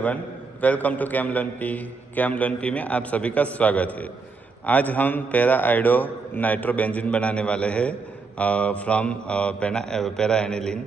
Everyone, welcome to Chem Learn P. Chem Learn P में आप सभी का स्वागत है। आज हम पैरा आइडो नाइट्रोबेंजीन बनाने वाले हैं फ्रॉम पैरा एनिलीन।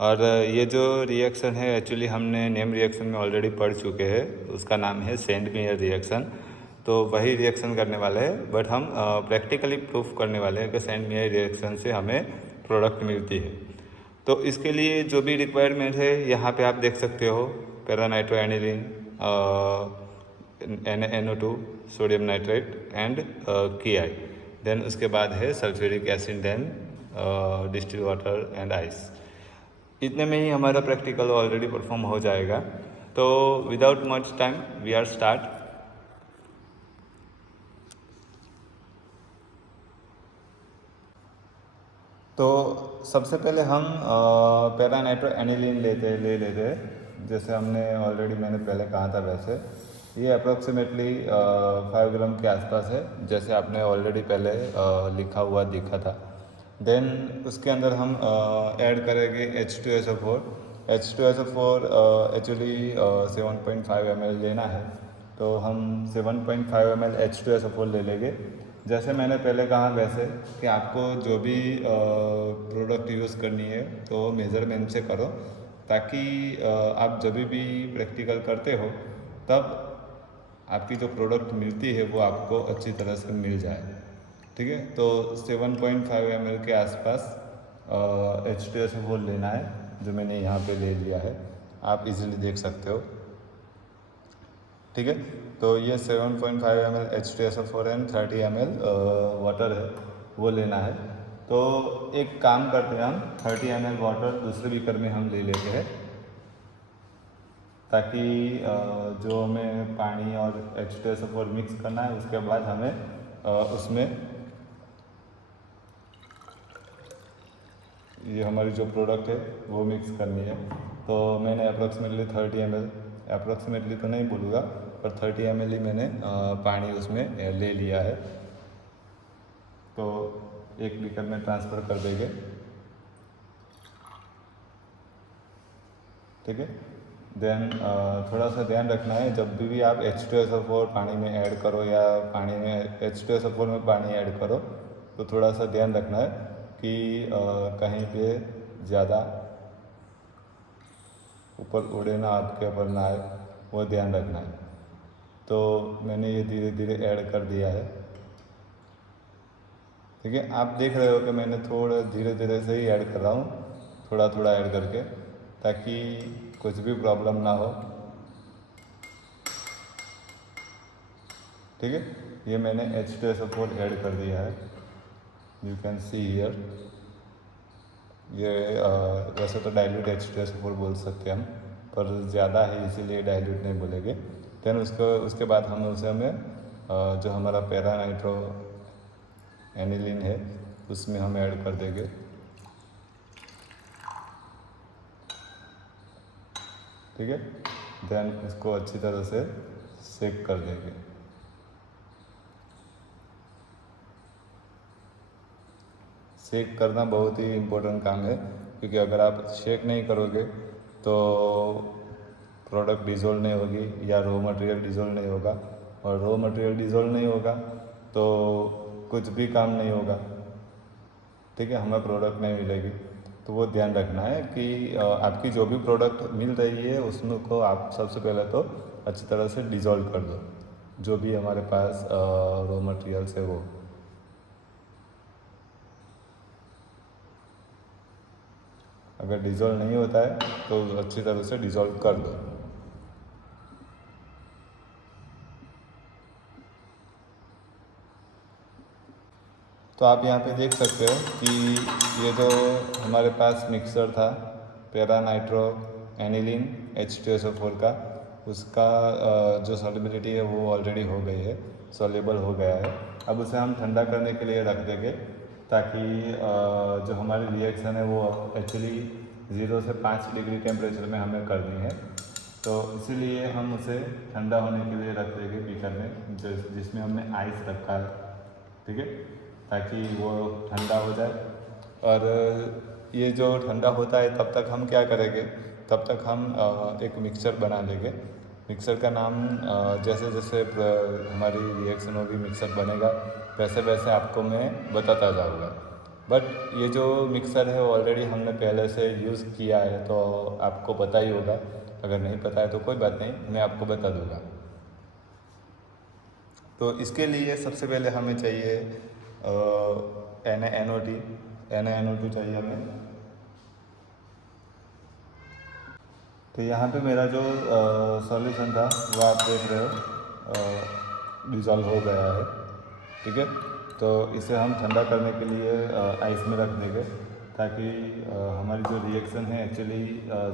और ये जो रिएक्शन है एक्चुअली हमने नेम रिएक्शन में ऑलरेडी पढ़ चुके हैं। उसका नाम है सेंड मेयर रिएक्शन। तो वही रिएक्शन करने वाले हैं, बट हम प्रैक्टिकली प्रूफ करने वाले हैं कि सेंड मेयर रिएक्शन से हमें प्रोडक्ट मिलती है। तो इसके लिए जो भी रिक्वायरमेंट है यहाँ पे आप देख सकते हो, para nitro aniline, NaNO2 sodium nitrate and KI। Then उसके बाद है sulphuric acid, then distil water and ice. इतने में ही हमारा प्रैक्टिकल ऑलरेडी परफॉर्म हो जाएगा। तो without much time we are start. तो सबसे पहले हम पैरा नाइट्रो एनिलीन ले लेते हैं, जैसे हमने ऑलरेडी मैंने पहले कहा था। वैसे ये अप्रोक्सीमेटली 5 ग्राम के आसपास है, जैसे आपने ऑलरेडी पहले लिखा हुआ दिखा था। देन उसके अंदर हम ऐड करेंगे H2SO4। H2SO4 एक्चुअली 7.5 ml लेना है, तो हम 7.5 ml H2SO4 ले लेंगे। जैसे मैंने पहले कहा वैसे कि आपको जो भी प्रोडक्ट यूज़ करनी है तो मेज़रमेंट से करो, ताकि आप जब भी प्रैक्टिकल करते हो तब आपकी जो प्रोडक्ट मिलती है वो आपको अच्छी तरह से मिल जाए। ठीक है, तो 7.5 ml के आसपास H2SO4 लेना है, जो मैंने यहाँ पे ले लिया है, आप इजीली देख सकते हो। ठीक है, तो ये 7.5 ml H2SO4 and 30 ml water है, वो लेना है। तो एक काम करते हैं, हम 30 ml वाटर दूसरे बीकर में हम ले लेते हैं, ताकि जो हमें पानी और H2SO4 मिक्स करना है उसके बाद हमें उसमें ये हमारी जो प्रोडक्ट है वो मिक्स करनी है। तो मैंने अप्रॉक्सीमेटली 30 ml, अप्रॉक्सीमेटली तो नहीं बोलूँगा, पर 30 ml ही मैंने पानी उसमें ले लिया है। तो एक बीकर में ट्रांसफ़र कर देंगे। ठीक है, देन थोड़ा सा ध्यान रखना है, जब भी आप H2SO4 पानी में ऐड करो या पानी में H2SO4 में पानी ऐड करो, तो थोड़ा सा ध्यान रखना है कि कहीं पे ज़्यादा ऊपर उड़े ना, आपके ऊपर ना आए, वो ध्यान रखना है। तो मैंने ये धीरे धीरे ऐड कर दिया है। ठीक है, आप देख रहे हो कि मैंने थोड़ा धीरे धीरे से ही ऐड कर रहा हूँ, थोड़ा थोड़ा ऐड करके, ताकि कुछ भी प्रॉब्लम ना हो। ठीक है, ये मैंने H2SO4 ऐड कर दिया है, यू कैन सी हियर। ये वैसे तो डाइल्यूट H2SO4 बोल सकते हैं हम, पर ज़्यादा है इसीलिए डाइल्यूट नहीं बोलेंगे। देन उसके बाद हम हमें जो हमारा पैरा नाइट्रो एनिलीन है उसमें हम ऐड कर देंगे। ठीक है, देन इसको अच्छी तरह से शेक कर देंगे। शेक करना बहुत ही इम्पोर्टेंट काम है, क्योंकि अगर आप शेक नहीं करोगे तो प्रोडक्ट डिज़ोल्व नहीं होगी या रॉ मटेरियल डिज़ोल्व नहीं होगा, और रॉ मटेरियल डिज़ोल्व नहीं होगा तो कुछ भी काम नहीं होगा। ठीक है, हमें प्रोडक्ट नहीं मिलेगी। तो वो ध्यान रखना है कि आपकी जो भी प्रोडक्ट मिल रही है उसमें को आप सबसे पहले तो अच्छी तरह से डिज़ोल्व कर दो, जो भी हमारे पास रॉ मटेरियल्स है वो। अगर डिज़ोल्व नहीं होता है तो अच्छी तरह से डिज़ोल्व कर दो। तो आप यहाँ पे देख सकते हो कि ये जो हमारे पास मिक्सर था पैरा नाइट्रो एनिलीन H2SO4 का, उसका जो सॉल्युबिलिटी है वो ऑलरेडी हो गई है, सॉल्युबल हो गया है। अब उसे हम ठंडा करने के लिए रख देंगे, ताकि जो हमारी रिएक्शन है वो एक्चुअली 0 से 5 डिग्री टेम्परेचर में हमें करनी है। तो इसीलिए हम उसे ठंडा होने के लिए रख देंगे बीकर में, जिसमें हमने आइस रखा है। ठीक है, ताकि वो ठंडा हो जाए। और ये जो ठंडा होता है तब तक हम क्या करेंगे, तब तक हम एक मिक्सचर बना लेंगे, मिक्सर का नाम जैसे जैसे हमारी रिएक्शन होगी, मिक्सर बनेगा, वैसे वैसे आपको मैं बताता जाऊँगा। बट ये जो मिक्सर है ऑलरेडी हमने पहले से यूज़ किया है, तो आपको पता ही होगा। अगर नहीं पता है तो कोई बात नहीं, मैं आपको बता दूँगा। तो इसके लिए सबसे पहले हमें चाहिए NaNO2 चाहिए हमें। तो यहाँ पे मेरा जो सॉल्यूशन था वो आप देख रहे हो डिज़ोल्व हो गया है। ठीक है, तो इसे हम ठंडा करने के लिए आइस में रख देंगे, ताकि हमारी जो रिएक्शन है एक्चुअली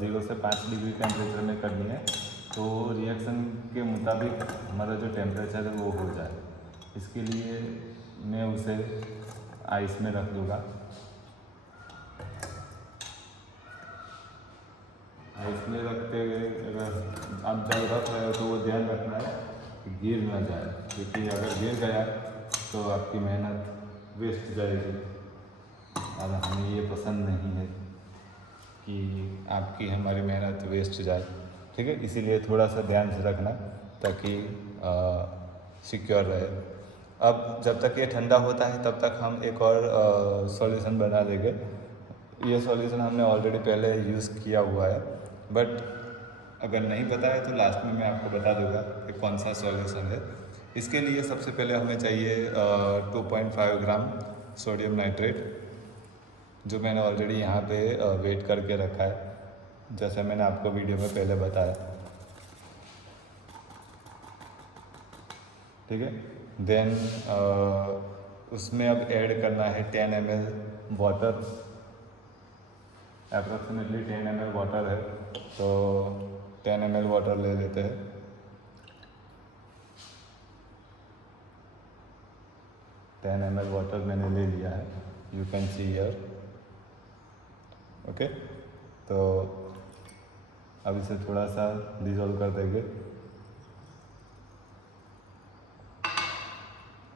0 से 5 डिग्री टेम्परेचर में करनी है, तो रिएक्शन के मुताबिक हमारा जो टेम्परेचर है वो हो जाए। इसके लिए मैं उसे आइस में रख दूँगा। आइस में रखते हुए अगर आप जब रख रहे हो तो वो ध्यान रखना है कि गिर ना जाए, क्योंकि अगर गिर गया तो आपकी मेहनत वेस्ट जाएगी और हमें ये पसंद नहीं है कि आपकी हमारी मेहनत वेस्ट जाए। ठीक है, इसीलिए थोड़ा सा ध्यान से रखना ताकि सिक्योर रहे। अब जब तक ये ठंडा होता है तब तक हम एक और सॉल्यूशन बना देंगे। ये सॉल्यूशन हमने ऑलरेडी पहले यूज़ किया हुआ है, बट अगर नहीं पता है तो लास्ट में मैं आपको बता दूंगा कि कौन सा सॉल्यूशन है। इसके लिए सबसे पहले हमें चाहिए 2.5 ग्राम सोडियम नाइट्रेट, जो मैंने ऑलरेडी यहाँ पे वेट करके रखा है, जैसे मैंने आपको वीडियो में पहले बताया। ठीक है, देन उसमें अब ऐड करना है 10 ml water, approximately 10 ml water है, तो 10 ml वाटर ले लेते हैं। टेन ml वाटर मैंने ले लिया है, you can see here. Okay, तो अब इसे थोड़ा सा डिज़ोल्व कर देंगे।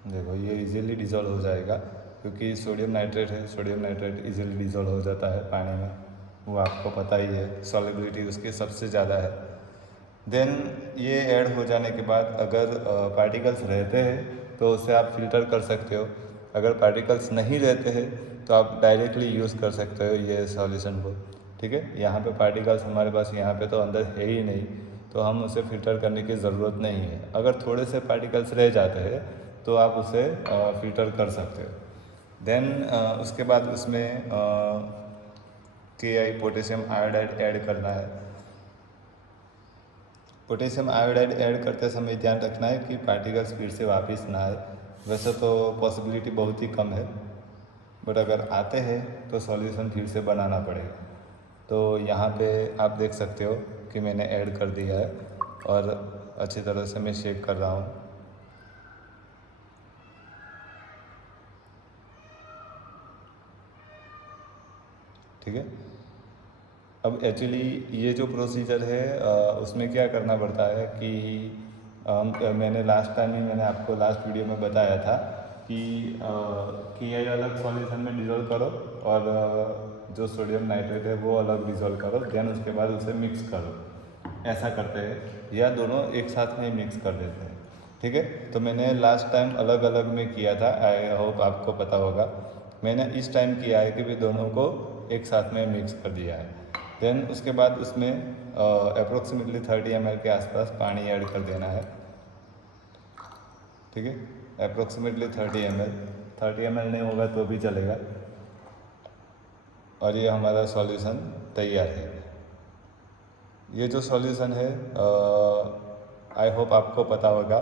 देखो ये इजीली डिज़ोल्व हो जाएगा, क्योंकि सोडियम नाइट्रेट है, सोडियम नाइट्रेट इजीली डिज़ोल्व हो जाता है पानी में, वो आपको पता ही है, सॉल्युबिलिटी उसकी सबसे ज़्यादा है। देन ये ऐड हो जाने के बाद अगर पार्टिकल्स रहते हैं तो उसे आप फिल्टर कर सकते हो। अगर पार्टिकल्स नहीं रहते हैं तो आप डायरेक्टली यूज़ कर सकते हो ये सॉल्यूशन को। ठीक है, यहाँ पे पार्टिकल्स हमारे पास यहाँ पे तो अंदर है ही नहीं, तो हम उसे फिल्टर करने की ज़रूरत नहीं है। अगर थोड़े से पार्टिकल्स रह जाते हैं तो आप उसे फिल्टर कर सकते हो। देन उसके बाद उसमें KI पोटेशियम आयोडाइड ऐड करना है। पोटेशियम आयोडाइड ऐड करते समय ध्यान रखना है कि पार्टिकल्स फिर से वापस ना आए। वैसे तो पॉसिबिलिटी बहुत ही कम है, बट अगर आते हैं तो सॉल्यूशन फिर से बनाना पड़ेगा। तो यहाँ पे आप देख सकते हो कि मैंने ऐड कर दिया है और अच्छी तरह से मैं शेक कर रहा हूँ। ठीक है, अब एक्चुअली ये जो प्रोसीजर है उसमें क्या करना पड़ता है कि मैंने लास्ट टाइम ही मैंने आपको लास्ट वीडियो में बताया था कि ये अलग सॉल्यूशन में डिज़ोल्व करो और जो सोडियम नाइट्रेट है वो अलग डिज़ोल्व करो, देन उसके बाद उसे मिक्स करो। ऐसा करते हैं, या दोनों एक साथ में मिक्स कर देते हैं। ठीक है, तो मैंने लास्ट टाइम अलग अलग में किया था, आई होप आपको पता होगा। मैंने इस टाइम किया है कि भी दोनों को एक साथ में मिक्स कर दिया है। देन उसके बाद उसमें अप्रोक्सीमेटली 30 ml के आसपास पानी ऐड कर देना है। ठीक है, अप्रोक्सीमेटली 30 ml नहीं होगा तो भी चलेगा। और ये हमारा सॉल्यूशन तैयार है। ये जो सॉल्यूशन है आई होप आपको पता होगा।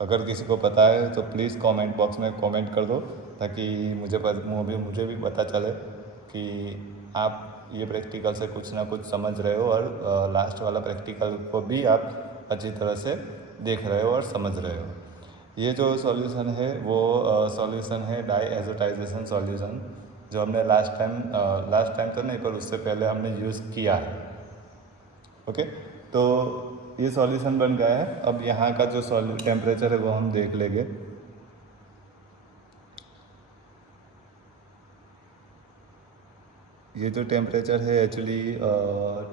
अगर किसी को पता है तो प्लीज़ कमेंट बॉक्स में कमेंट कर दो, ताकि मुझे भी पता चले कि आप ये प्रैक्टिकल से कुछ ना कुछ समझ रहे हो, और लास्ट वाला प्रैक्टिकल को भी आप अच्छी तरह से देख रहे हो और समझ रहे हो। ये जो सॉल्यूशन है वो सॉल्यूशन है डाईएज़ोटाइजेशन सॉल्यूशन, जो हमने लास्ट टाइम तो नहीं पर उससे पहले हमने यूज़ किया है। ओके, तो ये सॉल्यूशन बन गया है। अब यहाँ का जो टेम्परेचर है वो हम देख लेंगे। ये जो टेम्परेचर है एक्चुअली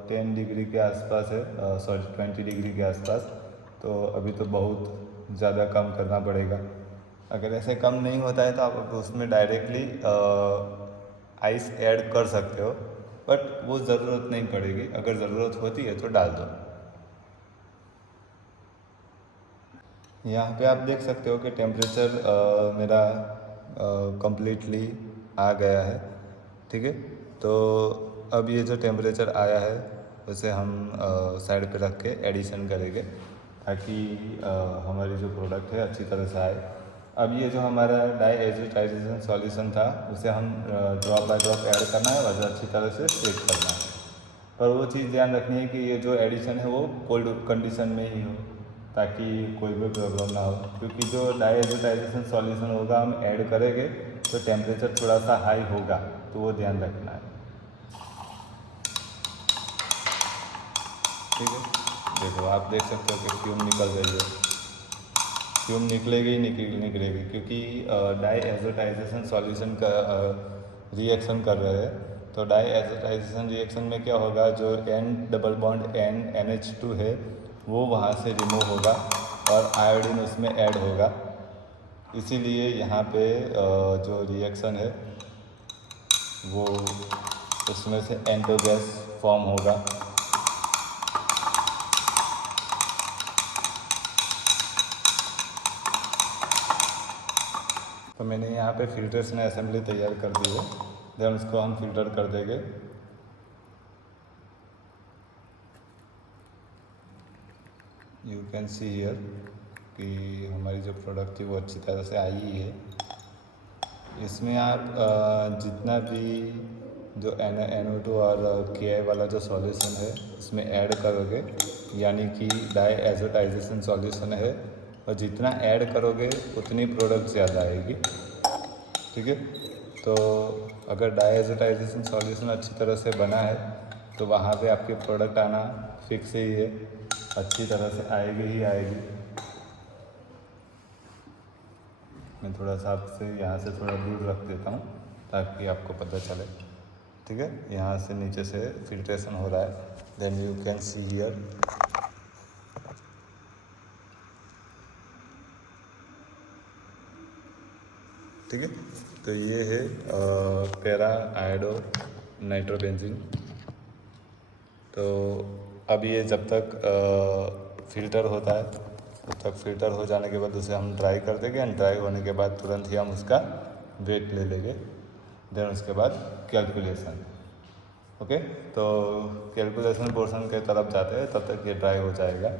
10 डिग्री के आसपास है, सॉरी 20 डिग्री के आसपास। तो अभी तो बहुत ज़्यादा कम करना पड़ेगा। अगर ऐसे कम नहीं होता है तो आप उसमें डायरेक्टली आइस ऐड कर सकते हो, बट वो ज़रूरत नहीं पड़ेगी। अगर ज़रूरत होती है तो डाल दो। यहाँ पे आप देख सकते हो कि टेम्परेचर मेरा कंप्लीटली आ गया है। ठीक है, तो अब ये जो टेम्परेचर आया है उसे हम साइड पे रख के एडिशन करेंगे, ताकि हमारी जो प्रोडक्ट है अच्छी तरह से आए। अब ये जो हमारा डाई एजिटाइजेशन सॉल्यूशन था उसे हम ड्रॉप बाय ड्रॉप ऐड करना है और अच्छी तरह से स्प्रेड करना है। पर वो चीज़ ध्यान रखनी है कि ये जो एडिशन है वो कोल्ड कंडीशन में ही हो, ताकि कोई भी प्रॉब्लम ना हो। क्योंकि जो डाई एजिटाइजेशन सॉल्यूशन होगा हम ऐड करेंगे तो टेम्परेचर थोड़ा सा हाई होगा, तो वो ध्यान रखना है। ठीक है, देखो आप देख सकते हो कि फ्यूम निकल रही है। फ्यूम निकलेगी ही निकलेगी, क्योंकि डाई एजिटाइजेशन सॉल्यूशन का रिएक्शन कर रहे हैं। तो डाई एजिटाइजेशन रिएक्शन में क्या होगा, जो N डबल बॉन्ड NH2 है वो वहाँ से रिमूव होगा और आयोडीन उसमें ऐड होगा। इसीलिए यहाँ पे जो रिएक्शन है वो उसमें से N2 गैस फॉर्म होगा। तो मैंने यहाँ पे फिल्टर्स ने असेंबली तैयार कर दी है, देन उसको हम फिल्टर कर देंगे। यू कैन सी हियर कि हमारी जो प्रोडक्ट थी वो अच्छी तरह से आई ही है। इसमें आप जितना भी जो NO2 और KI वाला जो सॉल्यूशन है उसमें ऐड करोगे, यानी कि डाई एजिटाइजेशन सॉल्यूशन है, और जितना ऐड करोगे उतनी प्रोडक्ट ज़्यादा आएगी। ठीक है, तो अगर डाई एजिटाइजेशन सॉल्यूशन अच्छी तरह से बना है तो वहाँ पे आपकी प्रोडक्ट आना फिक्स ही है, अच्छी तरह से आएगी ही आएगी। मैं थोड़ा सा आपसे यहाँ से थोड़ा दूर रख देता हूँ ताकि आपको पता चले। ठीक है, यहाँ से नीचे से फिल्ट्रेशन हो रहा है, then you can see here. ठीक है, तो ये है पैरा आयोडो नाइट्रोबेंजीन। तो अब ये जब तक फ़िल्टर होता है तब तक फ़िल्टर हो जाने के बाद उसे हम ड्राई कर देंगे, एंड ड्राई होने के बाद तुरंत ही हम उसका वेट ले लेंगे। देन उसके बाद कैलकुलेशन। ओके, तो कैलकुलेशन पोर्शन के तरफ जाते हैं, तब तक ये ड्राई हो जाएगा।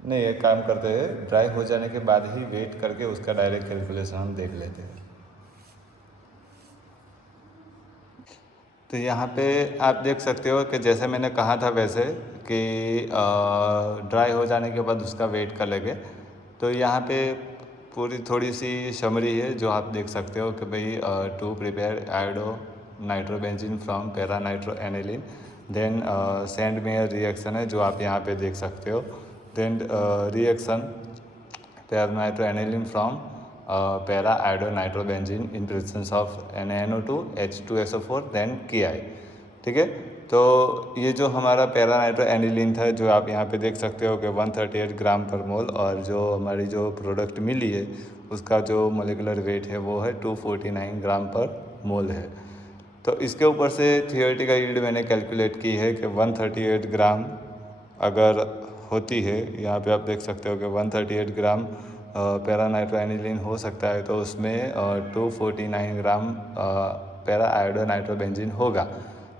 नहीं, एक काम करते हैं, ड्राई हो जाने के बाद ही वेट करके उसका डायरेक्ट कैलकुलेशन हम देख लेते हैं। तो यहाँ पे आप देख सकते हो कि जैसे मैंने कहा था वैसे कि ड्राई हो जाने के बाद उसका वेट कर लेंगे। तो यहाँ पे पूरी थोड़ी सी समरी है जो आप देख सकते हो कि भाई to prepare iodo nitrobenzene from para nitro aniline, then send में रिएक्शन है जो आप यहाँ पे देख सकते हो। Then reaction para nitro aniline from para iodo nitrobenzene in presence of NaNO2 H2SO4 then KI। ठीक है, तो ये जो हमारा पैरा नाइट्रो एनिलीन था जो आप यहाँ पे देख सकते हो कि 138 ग्राम पर मोल, और जो हमारी जो प्रोडक्ट मिली है उसका जो मोलिकुलर वेट है वो है 249 ग्राम पर मोल है। तो इसके ऊपर से थियोरेटिकल यील्ड मैंने कैलकुलेट की है कि 138 ग्राम अगर होती है, यहाँ पे आप देख सकते हो कि 138 ग्राम पैरा नाइट्रो एनिलीन हो सकता है, तो उसमें 249 ग्राम पैरा आयोडो नाइट्रोबेंजीन होगा।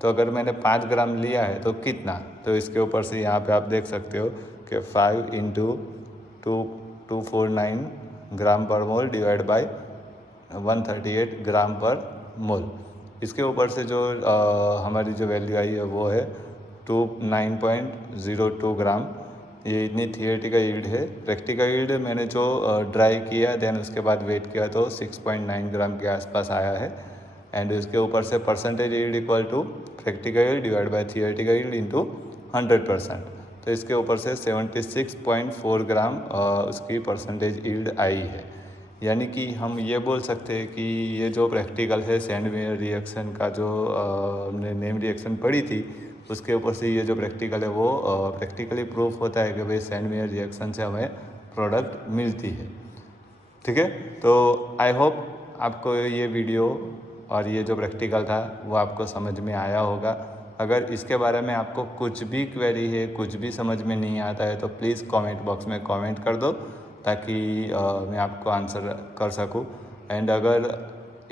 तो अगर मैंने 5 ग्राम लिया है तो कितना, तो इसके ऊपर से यहाँ पे आप देख सकते हो कि 5 इंटू 249 ग्राम पर मोल डिवाइड बाई 138 ग्राम पर मोल। इसके ऊपर से जो हमारी जो वैल्यू आई है वो है 9.02 ग्राम। ये इतनी थियोरेटिकल यील्ड है। प्रैक्टिकल यील्ड मैंने जो ड्राई किया देन उसके बाद वेट किया तो 6.9 ग्राम के आसपास आया है। एंड उसके ऊपर से percentage yield equal to practical yield divide by theoretical yield into 100%। तो इसके ऊपर से 76.4 ग्राम उसकी परसेंटेज यील्ड आई है। यानी कि हम ये बोल सकते हैं कि ये जो प्रैक्टिकल है सैंडमेयर रिएक्शन का, जो हमने नेम रिएक्शन पढ़ी थी, उसके ऊपर से ये जो प्रैक्टिकल है वो प्रैक्टिकली प्रूफ होता है कि भाई सैंडमेयर रिएक्शन से हमें प्रोडक्ट मिलती है। ठीक है, तो आई होप आपको ये वीडियो और ये जो प्रैक्टिकल था वो आपको समझ में आया होगा। अगर इसके बारे में आपको कुछ भी क्वेरी है, कुछ भी समझ में नहीं आता है, तो प्लीज़ कमेंट बॉक्स में कमेंट कर दो, ताकि मैं आपको आंसर कर सकूं। एंड अगर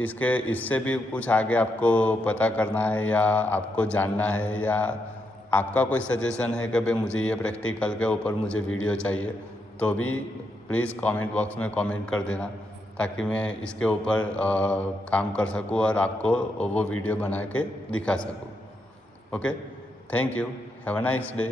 इससे भी कुछ आगे आपको पता करना है या आपको जानना है, या आपका कोई सजेशन है कि भाई मुझे ये प्रैक्टिकल के ऊपर मुझे वीडियो चाहिए, तो भी प्लीज़ कमेंट बॉक्स में कमेंट कर देना, ताकि मैं इसके ऊपर काम कर सकूं और आपको वो वीडियो बना के दिखा सकूं। Okay, thank you, have a nice day.